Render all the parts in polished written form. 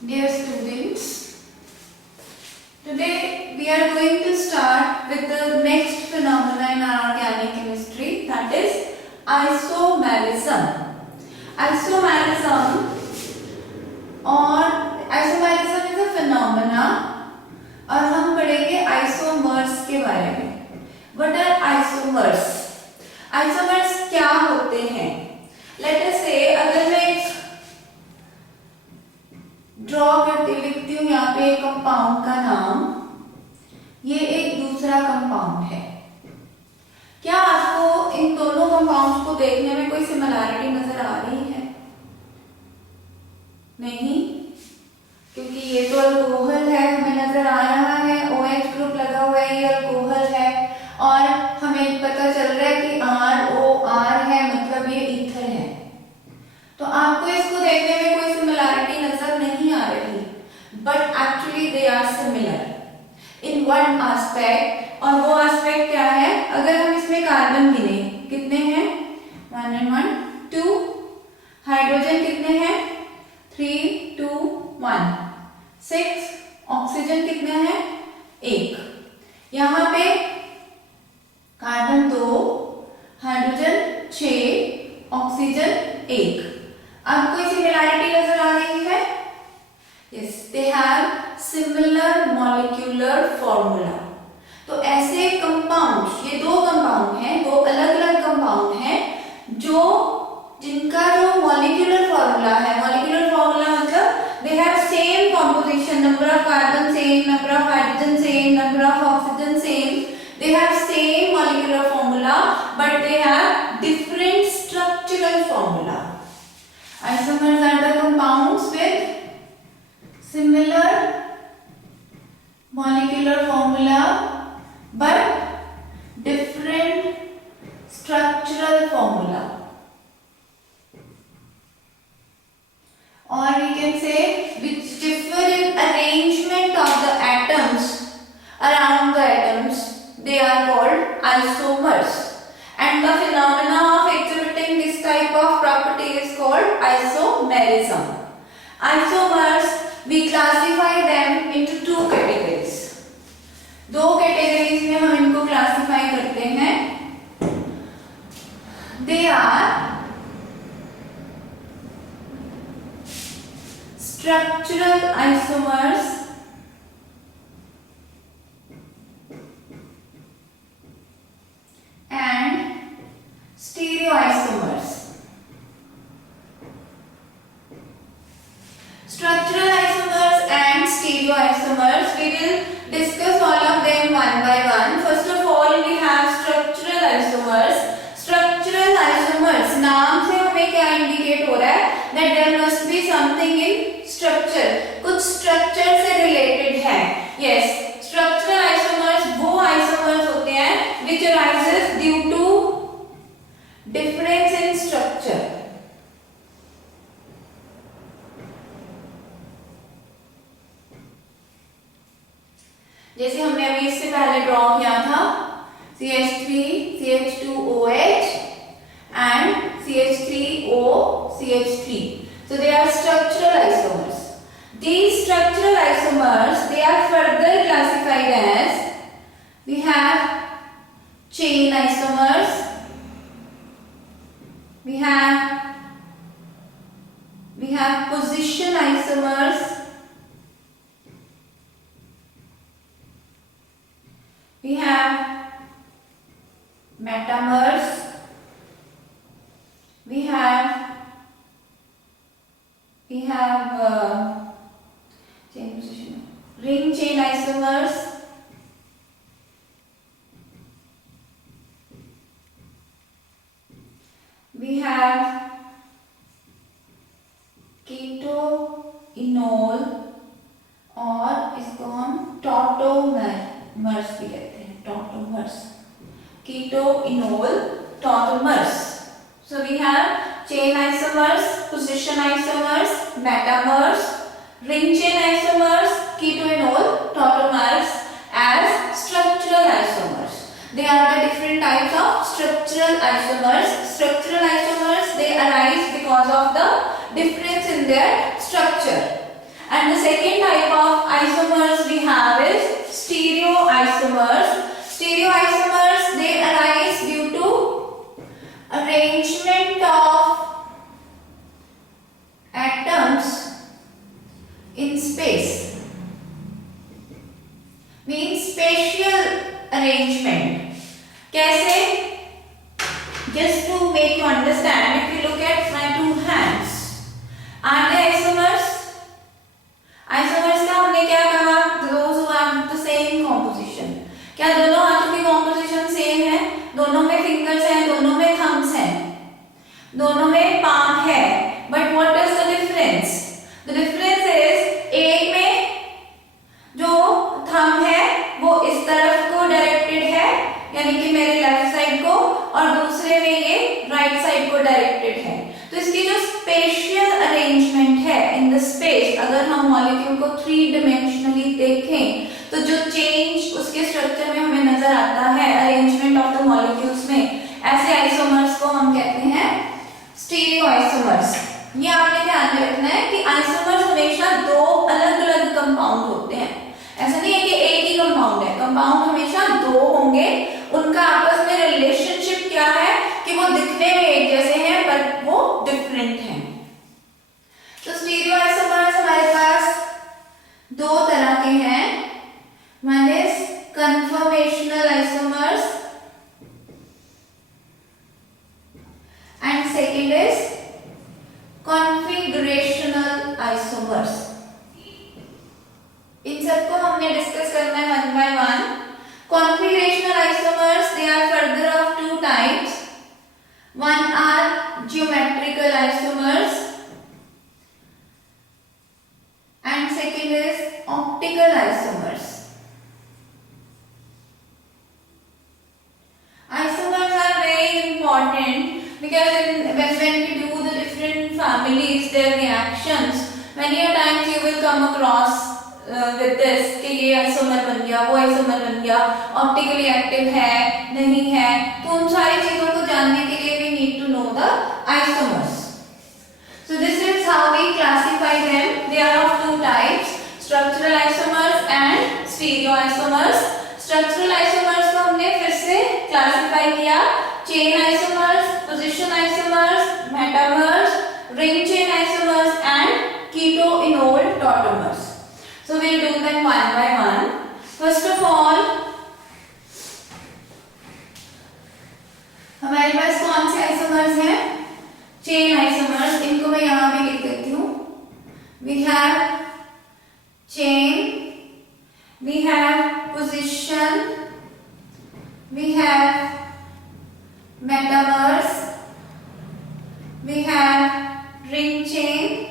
Dear students, today we are going to start with the next phenomenon in our organic chemistry, that is isomerism. Isomerism is a phenomena और हम पढ़ेंगे isomers के बारे में. What are isomers? Isomers क्या होते हैं? Let us say अगर मैं ड्रॉ करके लिखती हूँ यहाँ पे एक कंपाउंड का नाम, ये एक दूसरा कंपाउंड है. क्या आपको इन दोनों कंपाउंड्स को देखने में कोई सिमिलैरिटी नजर आ रही है? नहीं, क्योंकि ये तो अल्कोहल है, हमें नजर आ रहा है OH ग्रुप लगा हुआ है, ये अल्कोहल है और हमें पता चल रहा है कि ROR है, मतलब ये ईथर है. तो आपको इसको देखने में कोई सिमिलैरिटी नजर नहीं आ रही, but actually they are similar in one aspect. और वो एस्पेक्ट क्या है? अगर हम इसमें कार्बन गिने, कितने हैं? 1 and 1 2. हाइड्रोजन कितने हैं? 3 2 1 6. ऑक्सीजन कितना है? 1. यहाँ पे कार्बन 2, हाइड्रोजन 6, ऑक्सीजन 1. अब कोई सिमिलैरिटी नजर आ रही है? Yes, they have similar molecular formula. तो ऐसे कंपाउंड, ये दो कंपाउंड हैं, दो अलग अलग कंपाउंड हैं जिनका जो मॉलिक्यूलर फॉर्मूला है, मॉलिक्यूलर फॉर्मूला मतलब they have same composition, number of carbon same, number of hydrogen same, number of oxygen same, they have same molecular formula but they have different structural formula. Isomers are the compounds with similar molecular formula but different structural formula. Or we can say which differ in arrangement of the atoms around the atoms. They are called isomers. And the phenomena of exhibiting this type of property is called isomerism. Isomers, we classify them into two categories. दो categories में हम इनको classify करते हैं. They are structural isomers and stereoisomers. Structural isomers and stereoisomers, we will discuss all of them one by one. First of all, we have structural isomers. Structural isomers, नाम से हमें क्या indicate हो रहा है? That there must be something in structure, कुछ structure से related है. Yes, structural isomers वो isomers होते हैं which arises due to difference in structure. जैसे हमने अभी इससे पहले ड्रॉ किया था CH3 CH2OH and CH3O CH3. So they are structural isomers. These structural isomers, they are further classified as, we have chain isomers, we have position isomers, we have metamers, we have chain position, ring chain isomers, we have keto-enol और इसको हम tautomers भी कहते हैं, tautomers, keto-enol tautomers. So we have chain isomers, position isomers, metamers, ring chain isomers, keto-enol tautomers as structural isomers. They are the different types of structural isomers. Structural isomers, they arise because of the difference in their structure. And the second type of isomers we have is stereoisomers. Stereoisomers, they arise due to arrangement of atoms in space. Means spatial arrangement. कैसे? Just to make you understand, if you look at my two hands, are they isomers? Isomers का हमने क्या कहा? Those who have the same composition. क्या दोनों हाथों की composition same है? दोनों में fingers हैं, दोनों में thumbs हैं, दोनों में palm है. But what is the difference? The difference is एक में जो thumb है वो इस तरफ को डायरेक्टेड है, यानी कि मेरे लेफ्ट साइड को, और दूसरे में ये राइट साइड को डायरेक्टेड है. तो इसकी जो स्पेशियल अरेंजमेंट है इन द स्पेस, अगर हम मॉलिक्यूल को 3 डायमेंशनली देखें तो जो चेंज उसके स्ट्रक्चर में हमें नजर आता है अरेंजमेंट ऑफ द मॉलिक्यूल्स में, ऐसे आइसोमर्स को हम कहते हैं स्टीरियोआइसोमर्स. ये आपने ध्यान में रखना है कि आइसोमर्स हमेशा दो अलग अलग कंपाउंड होते हैं. ऐसा नहीं है कि एक ही कंपाउंड है, कंपाउंड हमेशा दो होंगे. उनका आपस में रिलेशनशिप क्या है कि वो दिखने में एक जैसे हैं पर वो डिफरेंट हैं. तो स्टीरियोआइसोमर्स हमारे पास दो तरह के हैं. One is conformational isomers and second is configurational isomers. इन सबको हमने डिस्कस करना है one by one. Configurational isomers, they are further of two types. One are geometrical isomers and second is optical isomers. Isomers are very important because when we do the different families, their reactions, many a times you will come across with this कि ये isomer बन गया, वो isomer बन गया, optically active है नहीं है. तो उन सारी चीजों को जानने के लिए we need to know the isomers. So this is how we classify them. They are of two types, structural isomers and stereoisomers. Structural isomers को हमने फिर से classify किया, chain isomers, position isomers, metamers, ring chain isomers and keto-enol tautomers. So we'll do them one by one. First of all, हमारे पास कौन से isomers हैं? Chain isomers. इनको मैं यहाँ भी लिख देती हूँ. We have chain, we have position, we have metamers, we have ring chain,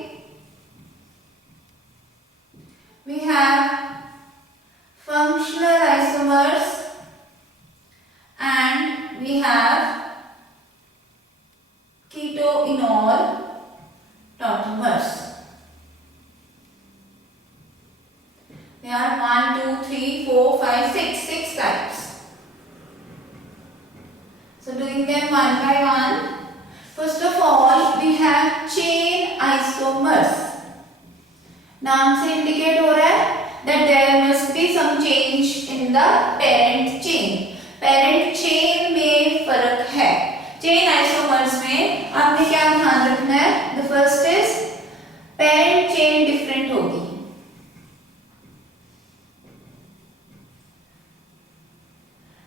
we have functional isomers and we have keto-enol tautomers. There are 1, 2, 3, 4, 5, 6 types. So doing them one by one. First of all, we have chain isomers. नाम से indicate हो रहा है that there must be some change in the parent chain. Parent chain में फर्क है. Chain isomers में आपने क्या ध्यान रखना है? The first is parent chain different होगी.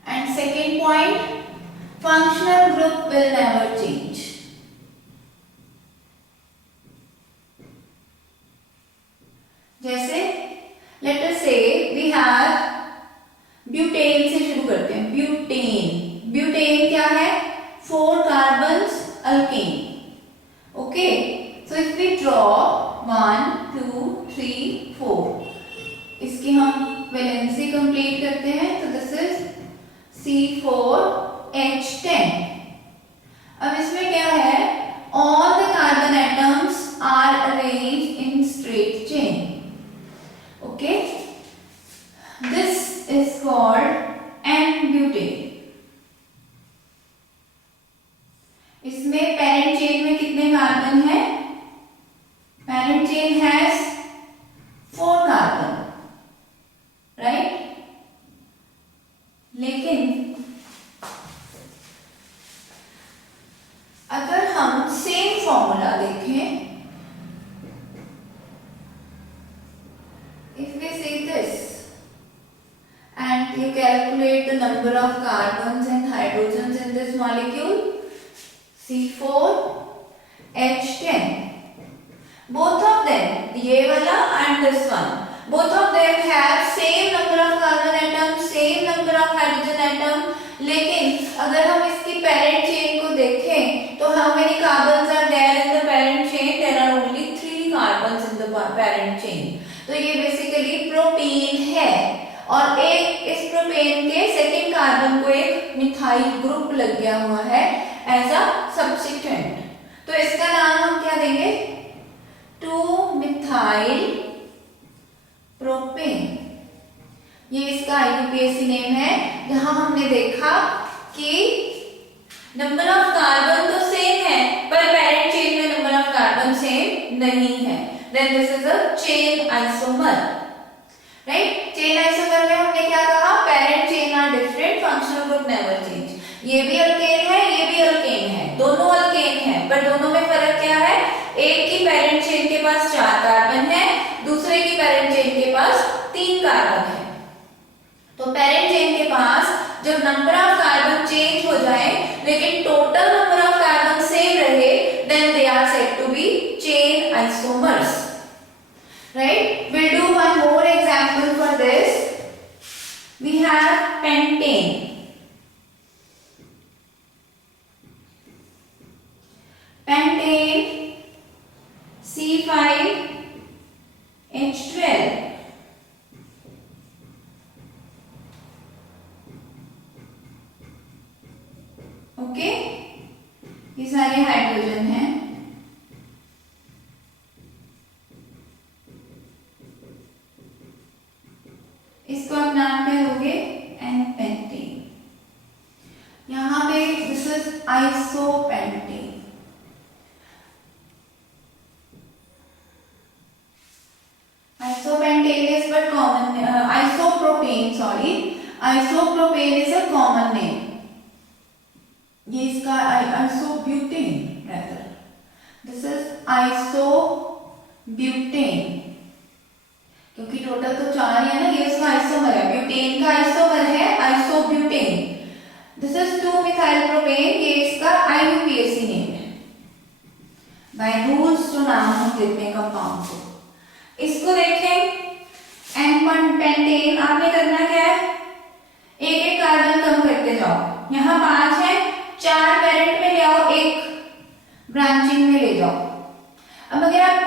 And second point, functional group will never change. जैसे let us say we have butane से शुरू करते हैं. ब्यूटेन. ब्यूटेन क्या है? 4 carbons alkane. Okay. So if we draw 1, 2, 3, 4, इसकी हम वैलेंसी कंप्लीट करते हैं. तो दिस इज C4H10. अब इसमें क्या है? All the carbon atoms are arranged in straight chain. Okay, this is called N-butane. इसमें पेरेंट चेन में कितने कार्बन हैं? पेरेंट चेन हैज फॉर्मूला देखें, if we see this and you calculate the number of carbons and hydrogens in this molecule, C4H10, both of them, ये वाला and this one, both of them have same number of carbon atoms, same number of hydrogen atom, लेकिन अगर हम इसकी parent chain को देखें तो how many carbons are there in the parent chain? There are only 3 carbons in the parent chain. तो ये basically propane है और एक इस प्रोपेन के सेकेंड कार्बन को एक मिथाइल ग्रुप लग गया हुआ है एज अ सब्स्टिट्यूएंट, तो इसका नाम हम क्या देंगे? 2 मिथाइल प्रोपेन। ये इसका IUPAC नेम है, जहां हमने देखा कि नंबर ऑफ कार्बन तो सेम है पर पेरेंट चेन में नंबर ऑफ कार्बन सेम नहीं है। Then this is a chain isomer, right? Chain isomer में हमने क्या कहा? Parent chain are different, functional group never change. ये भी अल्केन है, ये भी अल्केन है, दोनों अल्केन है, पर दोनों में फर्क क्या है? एक की पेरेंट चेन के पास 4 कार्बन है, दूसरे की पेरेंट चेन के पास 3 कार्बन है। तो पेरेंट चेन के पास जब नंबर ऑफ कार्बन चेंज हो जाए लेकिन total number of carbon same रहे, then they are said to be chain isomers. Right? We'll do one more example for this. We have pentane. Pentane C5H12. Okay, ये सारे hydrogen हैं। इसको आप नाम पे दोगे N-pentane। यहाँ पे this is isopentane. Isopentane is but common, isopropane, sorry, isopropane is a common name. ये इसका isobutane rather, this is isobutane, क्योंकि टोटल तो 4 ही है ना, ये इसका आइसोमर है, ब्यूटेन का आइसोमर है isobutane. This is 2 methyl propane, ये इसका IUPAC नेम है। बाय रूल्स जो नाम हम देते हैं कंपाउंड को। इसको देखें N-pentane, आपने करना क्या है? एक एक कार्बन कम करते जाओ, यहाँ 5 है, 4 पेरेंट में ले आओ, 1 ब्रांचिंग में ले जाओ। अब अगर आप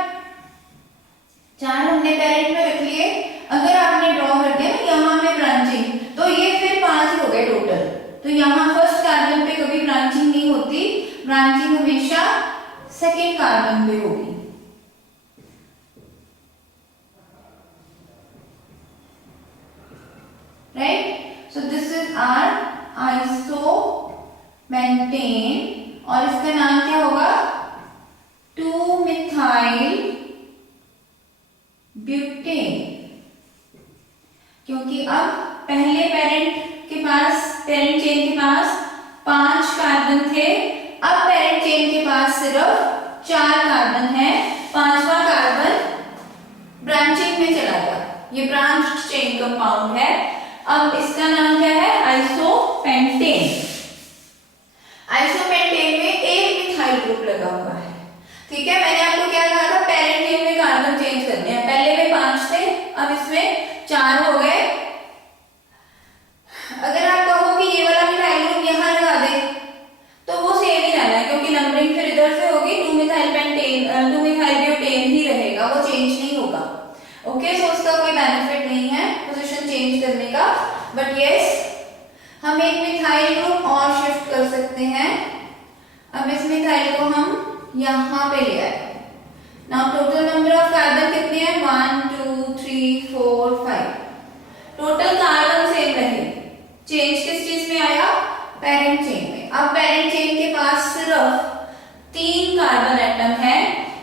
4 हमने पेरेंट में रख लिए, अगर आपने ड्रॉ कर दिया ना यहाँ में ब्रांचिंग, तो ये फिर 5 हो गए टोटल। तो यहाँ फर्स्ट कार्बन पे कभी ब्रांचिंग नहीं होती, ब्रांचिंग हमेशा सेकेंड कार्बन पे होगी। Right, so this is our isopentane और इसका नाम क्या होगा? 2 मिथाइल ब्यूटेन, क्योंकि अब पहले पेरेंट चेन के पास 5 कार्बन थे, अब पेरेंट चेन के पास सिर्फ 4 कार्बन है, 5वां कार्बन ब्रांचिंग में चला गया, ये ब्रांच्ड चेन कंपाउंड है। अब इसका नाम क्या है? आइसोपेंटेन। आइसोपेंटेन में एक मिथाइल ग्रुप लगा हुआ है, ठीक है। मैंने आपको क्या कहा था? पेरेंट चेन में कार्बन चेंज करने हैं, पहले में 5 थे, अब इसमें 4 हो गए। अगर आप कहो कि ये वाला मिथाइल ग्रुप यहाँ लगा दे तो वो सेम ही रहना है, क्योंकि नंबरिंग फिर इधर से होगी, 2 मिथाइल ब्यूटेन ही रहेगा, वो चेंज नहीं होगा। ओके, सो उसका कोई बेनिफिट नहीं है पोजीशन चेंज करने का, बट यस हम एक मिथाइल ग्रुप और शिफ्ट कर सकते हैं। अब इस मिथाइल को हम यहाँ पे ले आए। Now total number of carbon कितने हैं? 1 2 3 4 5। टोटल कार्बन सेम रहे, चेंज किस चीज में आया? पेरेंट चेन में। अब पेरेंट चेन के पास सिर्फ 3 कार्बन एटम है,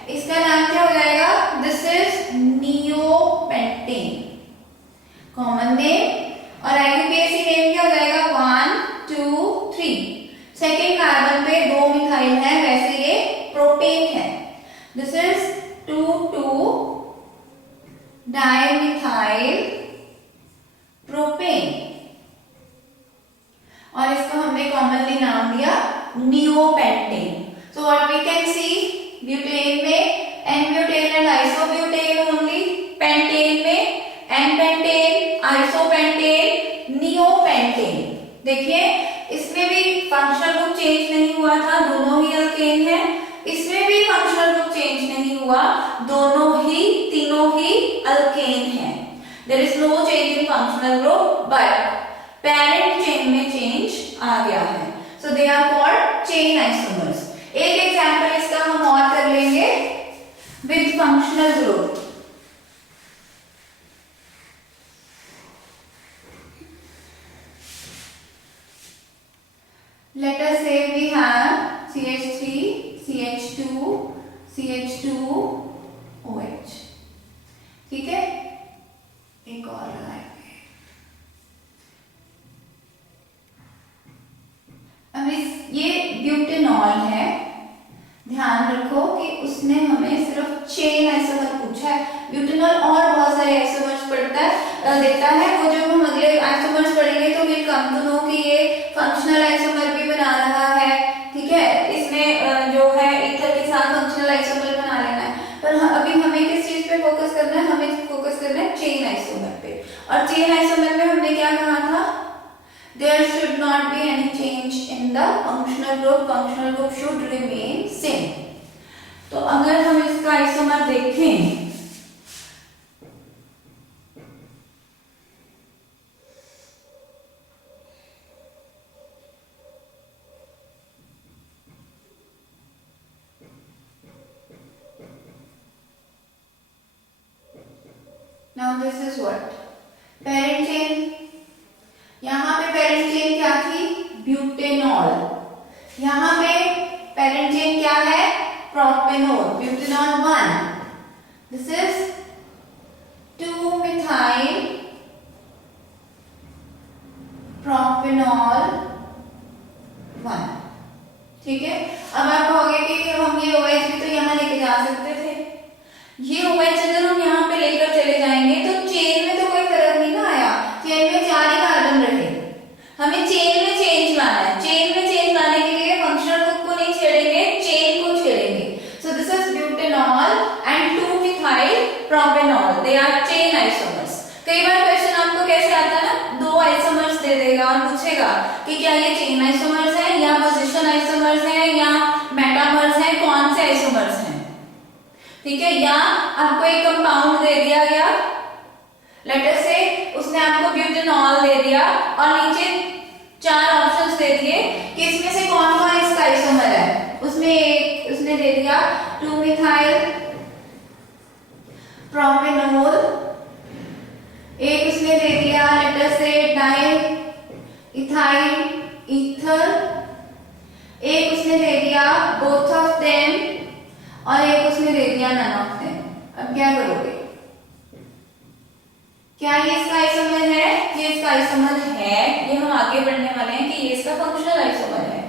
इसका नाम क्या हो जाएगा? This is neopentane, common name, और IUPAC नेम क्या हो जाएगा? 1 2 3। सेकेंड कार्बन पे 2 मिथाइल है, वैसे ये प्रोपेन है। दिस इज 2,2 डाइमिथाइल प्रोपेन, और इसको हमने कॉमनली नाम दिया neopentane. So what we can see, butane में n butane and isobutane only, pentane में n-पेंटेन, आइसोपेंटेन, नियोपेंटेन। देखिए इसमें भी फंक्शनल ग्रुप चेंज नहीं हुआ था, दोनों ही अल्केन है। इसमें भी फंक्शनल ग्रुप चेंज नहीं हुआ, दोनों ही तीनों ही अल्केन है। There is no change in functional group, but parent chain में चेंज आ गया है। So they are called chain isomers. एक एग्जांपल इसका हम और कर लेंगे with functional group. Let us say we have CH3, CH2, CH2, OH। ठीक है, एक और लगाएंगे। अब ये ब्यूटेनॉल है, ध्यान रखो कि उसने हमें सिर्फ चेन आइसोमर पूछा है। ब्यूटेनॉल और बहुत सारे आइसोमर्स देता है, वो जब हम अगले आइसोमर्स पढ़ेंगे तो विल कम टू नो कि ये फंक्शनल आइसोमर भी बना रहा है। ठीक है, इसमें जो है ईथर के साथ फंक्शनल आइसोमर बना लेना है, पर अभी हमें किस चीज पे फोकस करना है, हमें फोकस करना है चेन आइसोमर पे। और चेन आइसोमर में हमने क्या कहा था, there should not be any change in the functional group should remain same। तो अगर हम इसका आइसोमर देखें, now this is what parent chain। यहाँ पे पेरेंट चेन क्या थी, ब्यूटेनॉल। यहाँ पे पेरेंट चेन क्या है, propanol, butanol 1। This is two methyl propanol 1। ठीक है, अब आप कहोगे कि हम ये OH भी तो यहाँ लेके जा सकते थे। ये OH अगर हम यहाँ पे लेकर चले जाएंगे तो चेन में तो कोई फर्क नहीं ना आया, चेन में 4 ही कार्बन रहे। हमें चेन में चेंज लाना है, चेन में चेंज लाने के लिए फंक्शनल ग्रुप को नहीं छेड़ेंगे, चेन को छेड़ेंगे। So this is butanol and two methyl propanol, they are chain isomers. कई बार क्वेश्चन आपको कैसे आता है ना, 2 आइसोमर्स दे देगा और पूछेगा कि क्या ये चेन आइसोमर्स हैं या पोजीशन आइसोमर्स हैं या मेटामर्स हैं, कौन से आइसोमर्स हैं। ठीक है, या आपको एक कंपाउंड दे दिया गया, लेट अस से उसने आपको ब्यूटेनॉल दे दिया और नीचे 4 ऑप्शंस दे दिए कि इसमें से कौन कौन इसका आइसोमर है। उसमें एक उसने दे दिया 2-मिथाइल प्रोपेनॉल, एक उसने दे दिया लेट अस से डाइइथाइल ईथर, एक उसने दे दिया बोथ ऑफ देम, और एक उसने दे दिया नन ऑफ देम। अब क्या करोगे, क्या ये इसका आइसोमर है, ये इसका आइसोमर है, ये हम आगे बढ़ने वाले हैं कि ये इसका फंक्शनल आइसोमर है,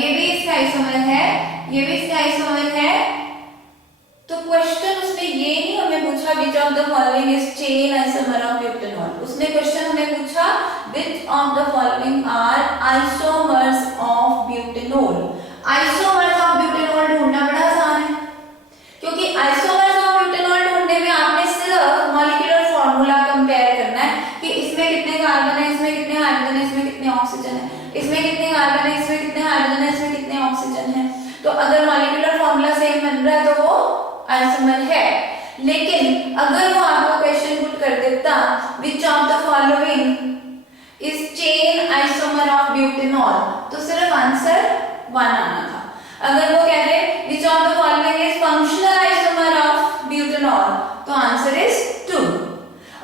ये भी इसका आइसोमर है, ये भी इसका आइसोमर है। तो क्वेश्चन उसने ये नहीं हमें पूछा which of the following is chain isomer of butanol, उसने क्वेश्चन हमें पूछा which of the following are isomers of butanol. Isomers of butanol ढूंढना बड़ा आसान है, क्योंकि आइसोमर्स ऑफ ब्यूटेनॉल ढूंढने में आपने सिर्फ मॉलिक्यूलर फॉर्मूला कंपेयर करना है कि इसमें कितने कार्बन है, इसमें कितने हाइड्रोजन है, इसमें कितने ऑक्सीजन है, इसमें कितने कार्बन है, इसमें कितने हाइड्रोजन है, इसमें कितने ऑक्सीजन है। तो अगर मॉलिक्यूलर फॉर्मूला सेम बन रहा है तो वो आइसोमर है। लेकिन अगर वो आपको क्वेश्चन पुट कर देता which of the following is chain isomer of butanol, तो सिर्फ आंसर 1 आना था। अगर वो कह दे which of the following is functional isomer of butanol, तो आंसर इज 2।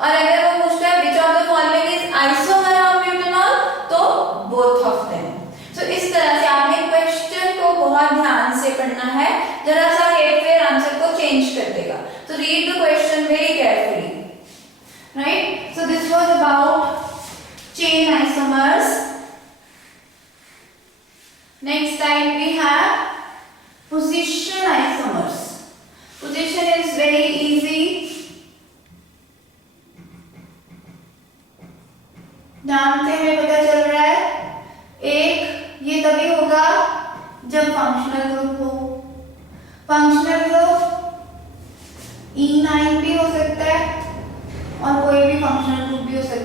और अगर वो पूछता है which of the following is isomer of butanol, तो बोथ ऑफ देम। सो इस तरह से आपने क्वेश्चन को बहुत ध्यान से पढ़ना है, जरा सा हेरफेर आंसर को चेंज कर देगा। तो read the question very carefully, right. So this was about chain isomers. Next time we have position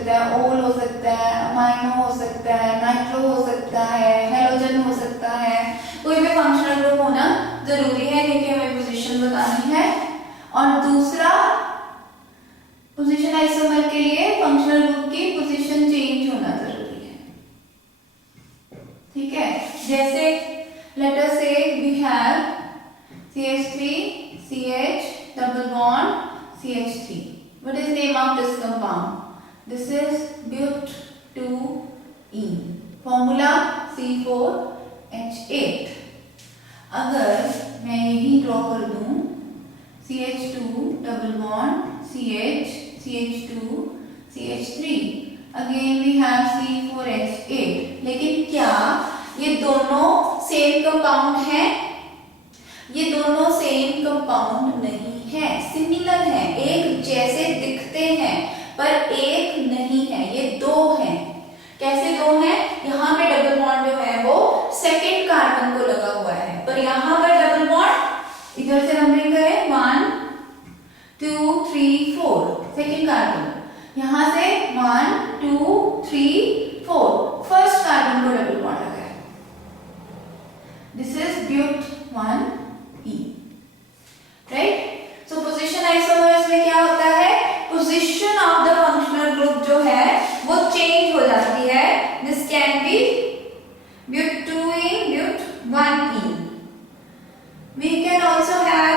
सकता है, ओल हो सकता है, अमाइनो हो सकता है, नाइट्रो हो सकता है, हेलोजन हो सकता है। कोई भी फंक्शनल ग्रुप होना जरूरी है क्योंकि हमें पोजीशन बतानी है। और दूसरा, पोजीशन आइसोमर के लिए फंक्शनल ग्रुप की पोजीशन चेंज होना जरूरी है। ठीक है, जैसे let us say we have CH3 CH double bond CH3. What is the name of this compound? This is but2ene. Formula C4H8. अगर मैं यही ड्रॉ कर दूं CH2 double bond CH CH2 CH3. Again we have C4H8. लेकिन क्या ये दोनों same compound हैं? ये दोनों सेम कंपाउंड नहीं है, सिमिलर है, एक जैसे दिखते हैं पर एक नहीं है, ये दो हैं। कैसे दो हैं? यहाँ पे डबल बॉन्ड जो है वो सेकंड कार्बन को लगा हुआ है, पर यहाँ पर डबल बॉन्ड इधर से नंबरिंग करें 1 2 3 4 सेकंड कार्बन, यहाँ से 1 2 3 4 फर्स्ट कार्बन को डबल बॉन्ड लगा है। This is but1 right. So position isomers में क्या होता है? Position of the functional group जो है वो चेंज हो जाती है। This can be but2ene but1ene. We can also have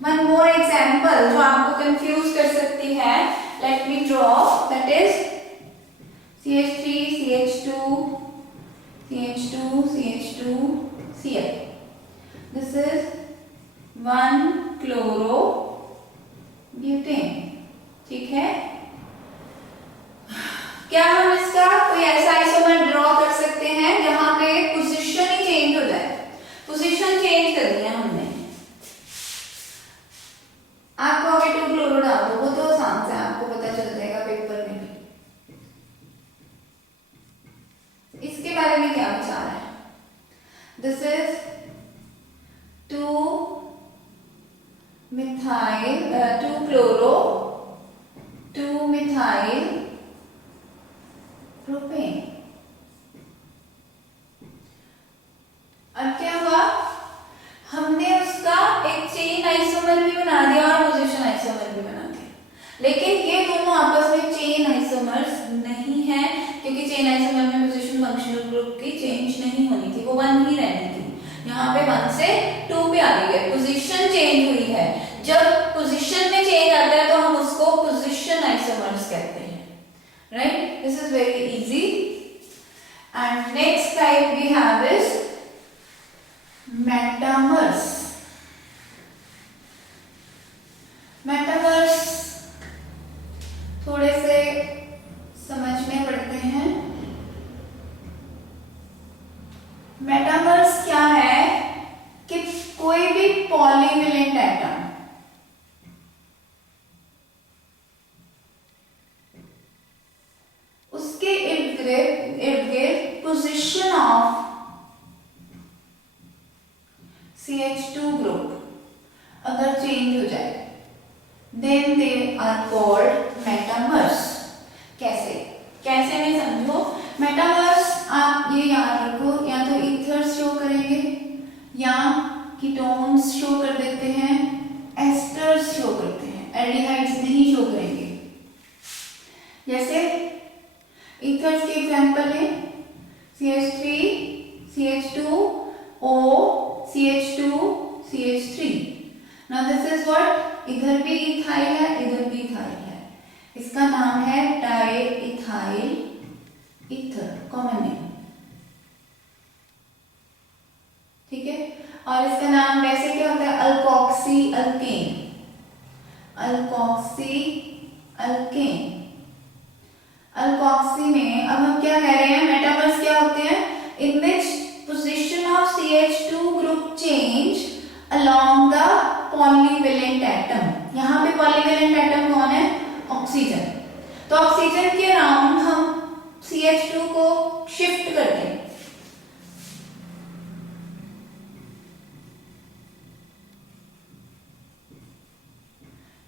one more example जो आपको कंफ्यूज कर सकती है। Let me draw, that is CH3 CH2 CH2 CH2 Cl. This is 1 chloro butane. ठीक है, क्या हम इसका कोई ऐसा आइसोमर ड्रॉ कर सकते हैं जहां पे पोजीशन ही चेंज हो जाए? पोजीशन चेंज कर दिया हमने, आपको अगर 2 क्लोरो डाल दो वो तो आसान से आपको पता चल जाएगा पेपर में भी। इसके बारे में क्या विचार है? This is 2 methyl 2 chloro 2 methyl propane. अब क्या हुआ? हमने उसका एक चेन आइसोमर भी बना दिया और पोजीशन आइसोमर भी बना दिया, लेकिन ये दोनों आपस में चेन आइसोमर्स नहीं है क्योंकि चेन आइसोमर में पोजीशन फंक्शनल ग्रुप की चेंज नहीं होनी थी, वो 1 ही रहनी थी। यहाँ पे 1 से 2 पे आ गई है, पोजीशन चेंज हुई है। जब पोजीशन में चेंज आता है तो हम उसको पोजीशन आइसोमर्स कहते हैं, right. This is very easy. And next type we have is metamers. Metamers थोड़े से समझने पड़ते हैं। मेटामर्स क्या है कि कोई भी पॉलीवेलेंट एटम उसके इर्द गिर्द पोजीशन ऑफ CH2 ग्रुप अगर चेंज हो जाए then they are called metamers. कैसे कैसे नहीं समझो। मेटामर्स आप ये याद रखो, या तो ईथर्स शो करेंगे या कीटोन्स शो कर देते हैं, एस्टर्स शो करते हैं, एल्डिहाइड्स नहीं शो करेंगे। जैसे ईथर्स के एग्जांपल है CH3 CH2 O CH2 CH3। Now this is what, इधर भी इथाइल है इधर भी इथाइल है, इसका नाम है di ethyl ether, common name, ठीक है। और इसका नाम वैसे क्या होता है? Alkoxy alkane, alkoxy alkane. Alkoxy में अब हम क्या कह रहे हैं? मेटामर्स क्या होते हैं? In which position of CH2 group change along the polyvalent atom. यहाँ पे पॉलीवेलेंट एटम कौन है? ऑक्सीजन। तो ऑक्सीजन के अराउंड हम CH2 को शिफ्ट कर दें।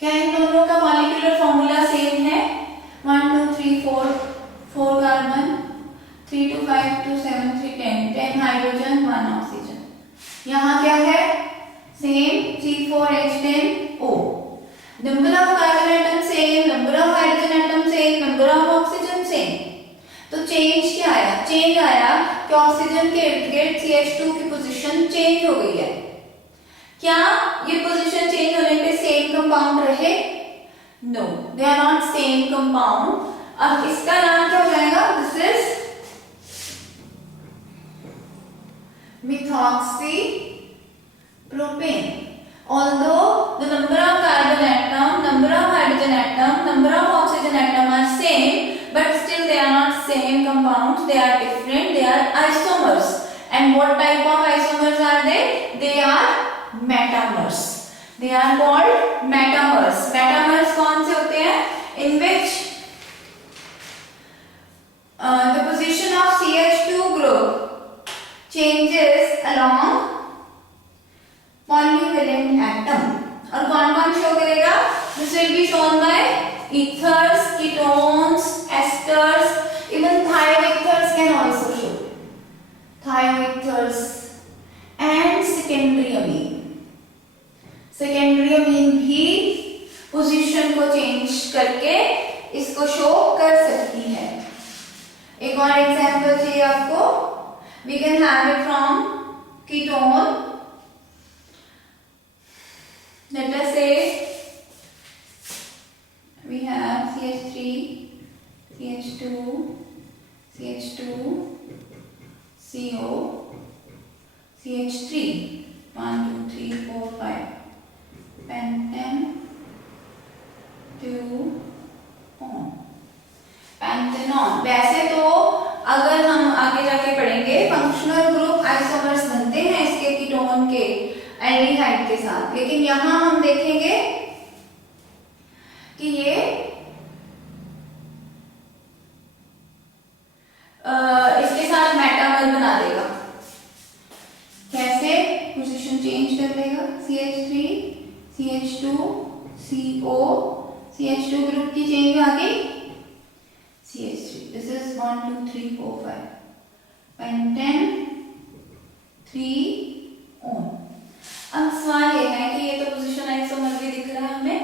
क्या इन दोनों का मॉलिक्यूलर फॉर्मूला सेम है? 1 2 3 10 हाइड्रोजन 1 ऑक्सीजन। यहाँ क्या है, same C4H10O, number of carbon atom same, number of hydrogen atom same, number of oxygen same. तो चेंज क्या आया, चेंज आया कि ऑक्सीजन के इर्द गिर्द CH2 की पोजीशन चेंज हो गई है। क्या ये पोजीशन चेंज होने पे सेम कंपाउंड रहे? No, they are not same compound. अब इसका नाम क्या हो जाएगा, this is methoxy propane. Although the number of carbon atom, number of hydrogen atom, number of oxygen atom are same, but still they are not same compounds. They are different. They are isomers. And what type of isomers are they? They are metamers. They are called metamers. Metamers कौन से होते हैं? In which the position of CH2 group changes along polyvalent atom. और कौन कौन show करेगा? This will be shown by ethers, ketones, esters, even thioethers can also show. Thioethers and secondary amine. Secondary amine भी position को change करके इसको show कर सकती है। एक और एग्जांपल चाहिए आपको, we can have it from ketone. Let us say we have CH3, CH2, CH2, CO, CH3, 1, 2, 3, 4, 5, pentan, 2, पैंथेनॉन। वैसे तो अगर हम आगे जाके पढ़ेंगे फंक्शनल ग्रुप आइसोमर्स बनते हैं इसके कीटोन के एल्डिहाइड के साथ, लेकिन यहां हम देखेंगे कि ये इसके साथ मेटामर बना देगा। कैसे? पोजीशन चेंज कर देगा, CH3, CH2, CO, CH2 group की चेंज आ गई, CH3. This is 1, 2, 3, 4, 5. Pentan 3 on. अब सवाल ये है कि ये तो पोजीशन आइसोमर भी दिख रहा है हमें,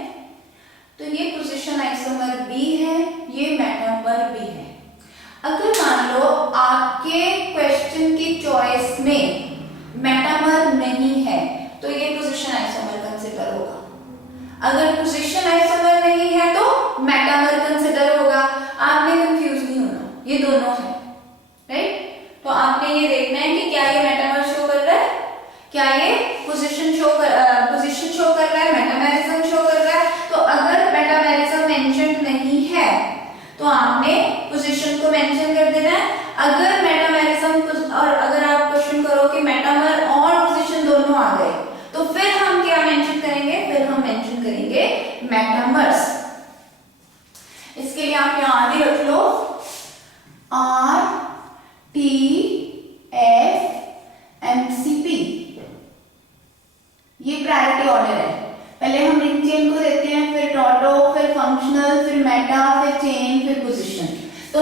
तो ये पोजीशन आइसोमर भी है, ये मेटामर भी है। अगर मान लो आपके क्वेश्चन की चॉइस में मेटामर नहीं है तो ये पोजीशन आइसोमर कंसिडर होगा। अगर पोजीशन आइसोमर नहीं है तो मेटामर कंसिडर होगा। आपने कंफ्यूज नहीं होना, ये दोनों है, राइट? तो आपने ये देखना है कि क्या ये मेटामर शो कर रहा है, क्या ये पोजीशन शो कर रहा है, मेटामेरिज्म शो कर रहा है। तो अगर मेटामेरिज्म मेंशन नहीं है तो आपने पोजीशन को मेंशन कर देना है। अगर मेटामेरिज्म और अगर आप क्वेश्चन करो कि मेटामर और पोजीशन दोनों आ गए तो फिर हम क्या मेंशन करेंगे? फिर हम मेंशन करेंगे मेटामर्स। इसके लिए आप याद ही रख लो RTFMCP, ये प्रायोरिटी ऑर्डर है। पहले हम रिंग चेन को देते हैं, फिर टॉटो, फिर फंक्शनल, फिर मेटा, फिर चेन, फिर पोजीशन। तो